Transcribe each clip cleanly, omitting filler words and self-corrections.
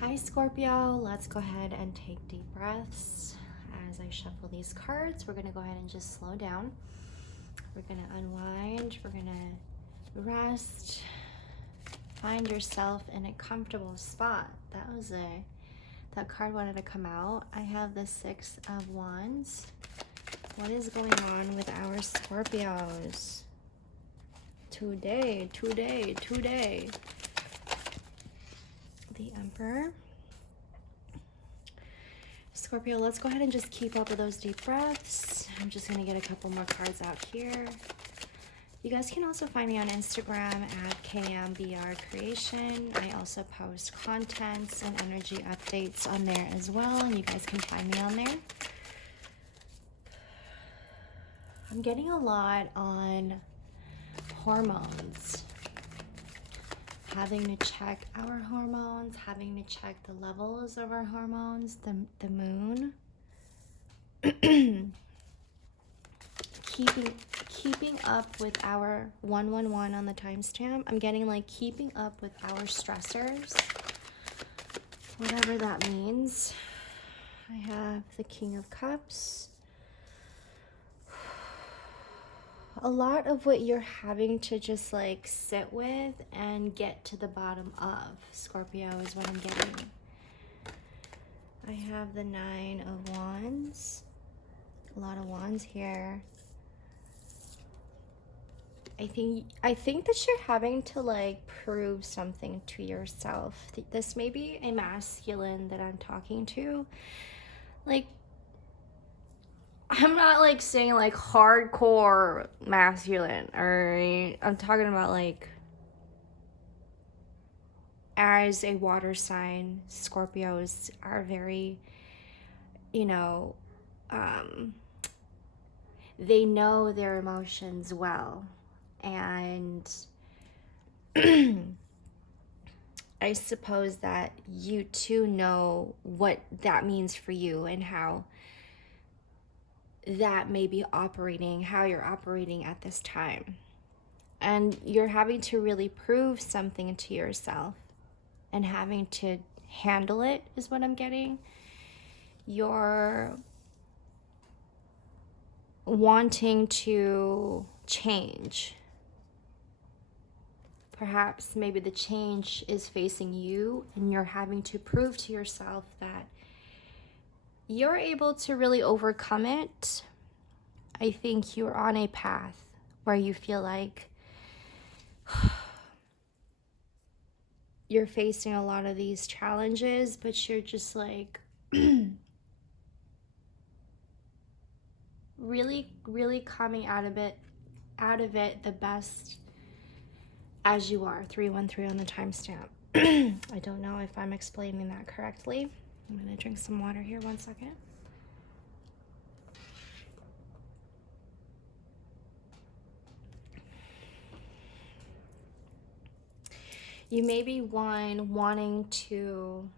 Hi Scorpio, let's go ahead and take deep breaths. As I shuffle these cards, we're going to go ahead and just slow down. We're going to unwind, we're going to rest. Find yourself in a comfortable spot. That card wanted to come out. I have the Six of Wands. What is going on with our Scorpios? Today. The Emperor. Scorpio, let's go ahead and just keep up with those deep breaths. I'm just going to get a couple more cards out here. You guys can also find me on Instagram at KMBR Creation. I also post contents and energy updates on there as well. You guys can find me on there. I'm getting a lot on hormones. Having to check our hormones, having to check the levels of our hormones, the moon. keeping up with our 111 on the timestamp. I'm getting like keeping up with our stressors, whatever that means. I have the King of Cups. A lot of what you're having to just like sit with and get to the bottom of, Scorpio, is what I'm getting. I have the Nine of Wands. A lot of wands here. I think that you're having to like prove something to yourself. This may be a masculine that I'm talking to. Like, I'm not like saying like hardcore masculine, alright? I'm talking about like, as a water sign, Scorpios are very, they know their emotions well. And I suppose that you too know what that means for you and how that may be operating, how you're operating at this time. And you're having to really prove something to yourself and having to handle it is what I'm getting. You're wanting to change. Perhaps maybe the change is facing you and you're having to prove to yourself that you're able to really overcome it. I think you're on a path where you feel like you're facing a lot of these challenges, but you're just like really coming out of it the best as you are. 313 on the timestamp. I don't know if I'm explaining that correctly. I'm gonna drink some water here, 1 second. You may be wanting to,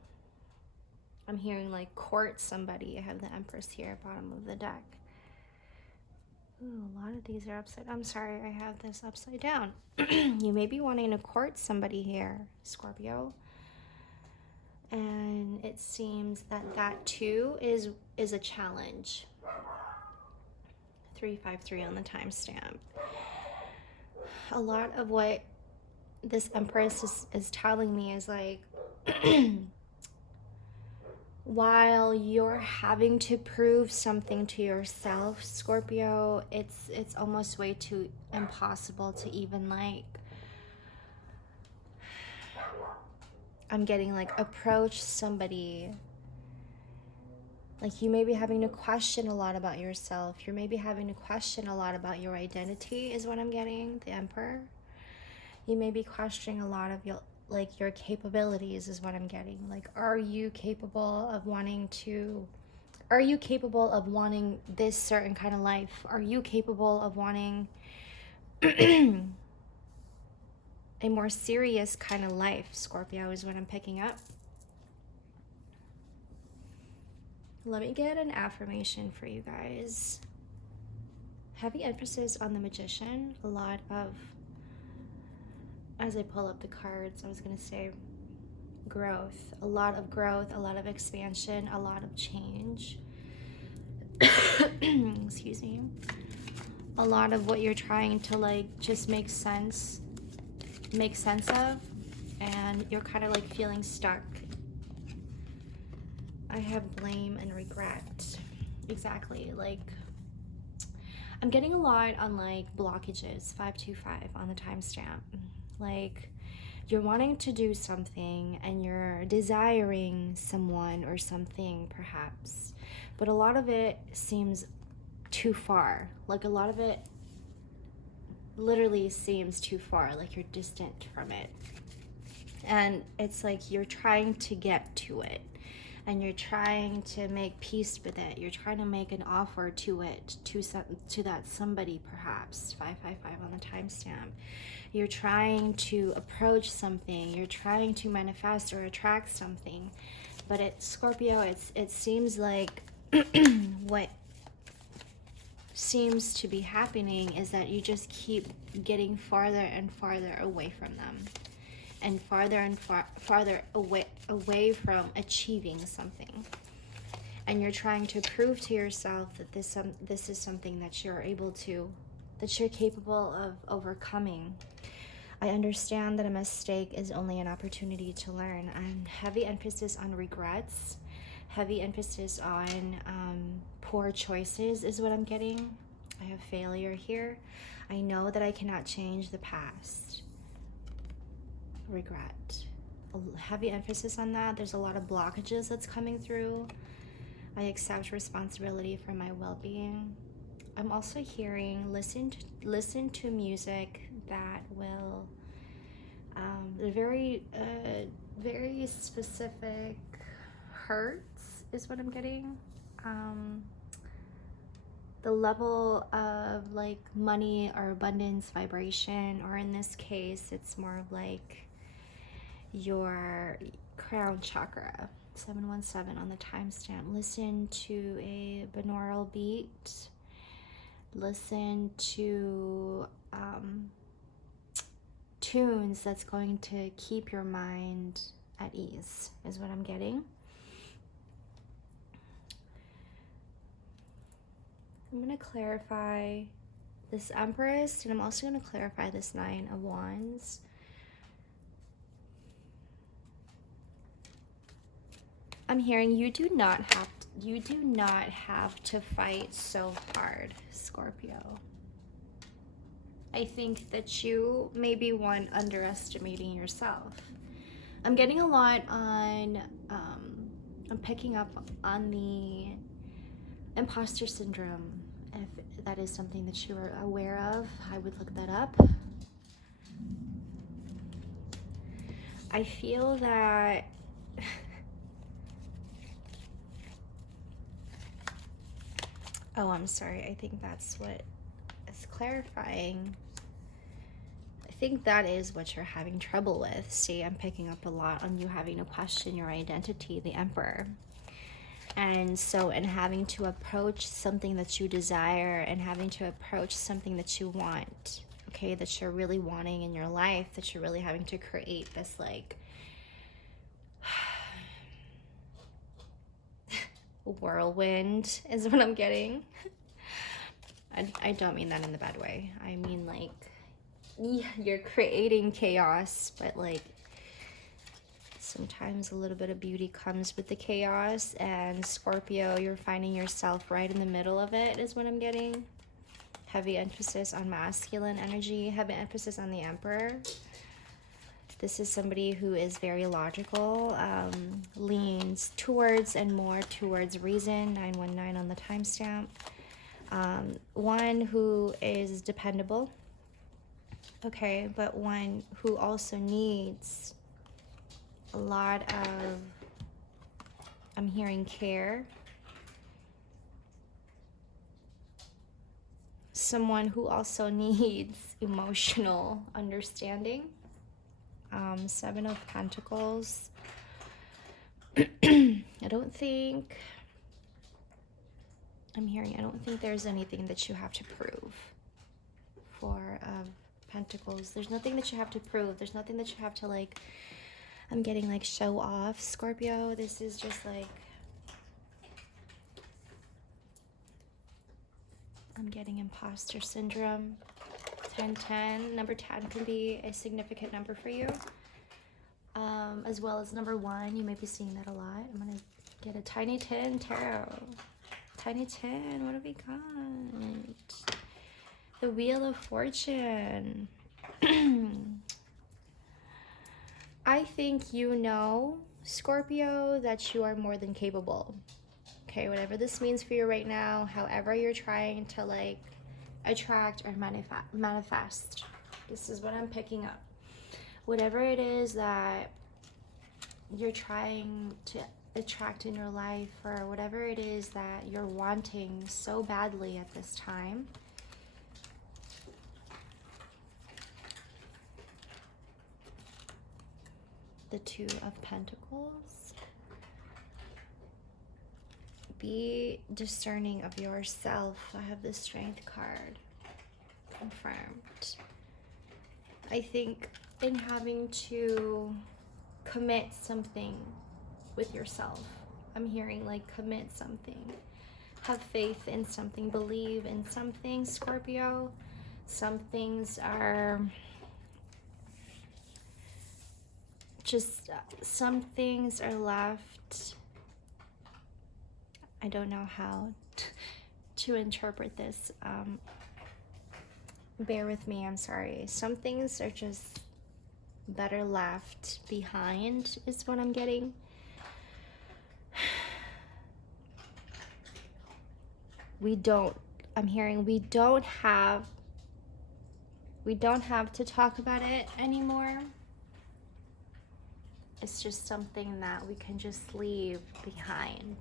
I'm hearing like court somebody. I have the Empress here, bottom of the deck. Ooh, a lot of these are upside. I'm sorry, I have this upside down. You may be wanting to court somebody here, Scorpio. And it seems that too is a challenge. 353 on the timestamp. A lot of what this Empress is telling me is like, while you're having to prove something to yourself, Scorpio, it's almost way too impossible to even like, I'm getting like approach somebody. Like you may be having to question a lot about yourself. You may be having to question a lot about your identity is what I'm getting, the Emperor. You may be questioning a lot of your capabilities is what I'm getting. Like, are you capable of wanting this certain kind of life? Are you capable of wanting a more serious kind of life, Scorpio, is what I'm picking up. Let me get an affirmation for you guys. Heavy emphasis on the Magician. A lot of, as I pull up the cards, I was going to say, growth, a lot of growth, a lot of expansion, a lot of change. Excuse me. A lot of what you're trying to like just make sense of, and you're kind of like feeling stuck. I have blame and regret. Exactly. Like, I'm getting a lot on like blockages, 525 on the timestamp. Like, you're wanting to do something and you're desiring someone or something perhaps, but a lot of it seems too far. Like, a lot of it literally seems too far, like you're distant from it. And it's like you're trying to get to it, and you're trying to make peace with it. You're trying to make an offer to it, to that somebody perhaps, 555 on the timestamp. You're trying to approach something. You're trying to manifest or attract something. But Scorpio, it seems like what seems to be happening is that you just keep getting farther and farther away from them, and farther away from achieving something. And you're trying to prove to yourself that this is something that you're capable of overcoming. I understand that a mistake is only an opportunity to learn. And heavy emphasis on regrets, heavy emphasis on poor choices is what I'm getting. I have failure here. I know that I cannot change the past. Regret. A heavy emphasis on that. There's a lot of blockages that's coming through. I accept responsibility for my well-being. I'm also hearing listen to music that will very specific hertz is what I'm getting. The level of like money or abundance vibration, or in this case it's more of like your crown chakra, 717 on the timestamp. Listen to a binaural beat. Listen to tunes that's going to keep your mind at ease is what I'm getting. I'm going to clarify this Empress, and I'm also going to clarify this Nine of Wands. I'm hearing you do not have to fight so hard, Scorpio. I think that you may be one underestimating yourself. I'm getting a lot on, I'm picking up on the imposter syndrome. If that is something that you are aware of, I would look that up. I feel that oh, I'm sorry. I think that's what is clarifying. I think that is what you're having trouble with. See, I'm picking up a lot on you having to question your identity, the Emperor. And so, in having to approach something that you desire and having to approach something that you want, okay, that you're really wanting in your life, that you're really having to create this like whirlwind is what I'm getting. I don't mean that in the bad way. I mean like, yeah, you're creating chaos, but like sometimes a little bit of beauty comes with the chaos. And Scorpio, you're finding yourself right in the middle of it is what I'm getting. Heavy emphasis on masculine energy, heavy emphasis on the Emperor. This is somebody who is very logical, leans towards and more towards reason, 919 on the timestamp. One who is dependable, okay, but one who also needs a lot of, I'm hearing care. Someone who also needs emotional understanding. 7 of Pentacles. I don't think there's anything that you have to prove. 4 of Pentacles. There's nothing that you have to prove. There's nothing that you have to like I'm getting like show off, Scorpio. This is just like, I'm getting imposter syndrome. 10-10. Number 10 can be a significant number for you. As well as number 1. You may be seeing that a lot. I'm going to get a Tiny 10 tarot. Tiny 10. What have we got? The Wheel of Fortune. I think you know, Scorpio, that you are more than capable. Okay, whatever this means for you right now, however you're trying to like attract or manifest. This is what I'm picking up. Whatever it is that you're trying to attract in your life, or whatever it is that you're wanting so badly at this time, the Two of Pentacles. Be discerning of yourself. I have the Strength card. Confirmed. I think in having to commit something with yourself. I'm hearing like commit something. Have faith in something. Believe in something, Scorpio. Some things are just, some things are left. I don't know how to interpret this. Bear with me, I'm sorry. Some things are just better left behind is what I'm getting. I'm hearing we don't have to talk about it anymore. It's just something that we can just leave behind.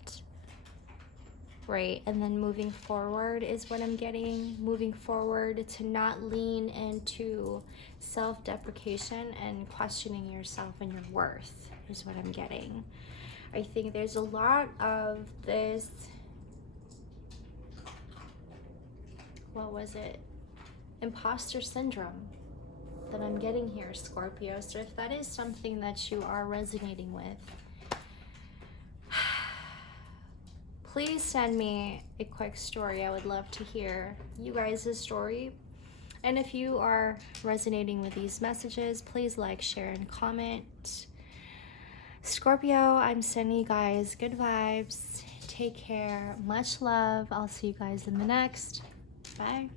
Right, and then moving forward is what I'm getting. Moving forward, to not lean into self-deprecation and questioning yourself and your worth is what I'm getting. I think there's a lot of this, what was it? Imposter syndrome that I'm getting here, Scorpio. So if that is something that you are resonating with, please send me a quick story. I would love to hear you guys' story. And if you are resonating with these messages, please like, share, and comment. Scorpio, I'm sending you guys good vibes. Take care. Much love. I'll see you guys in the next. Bye.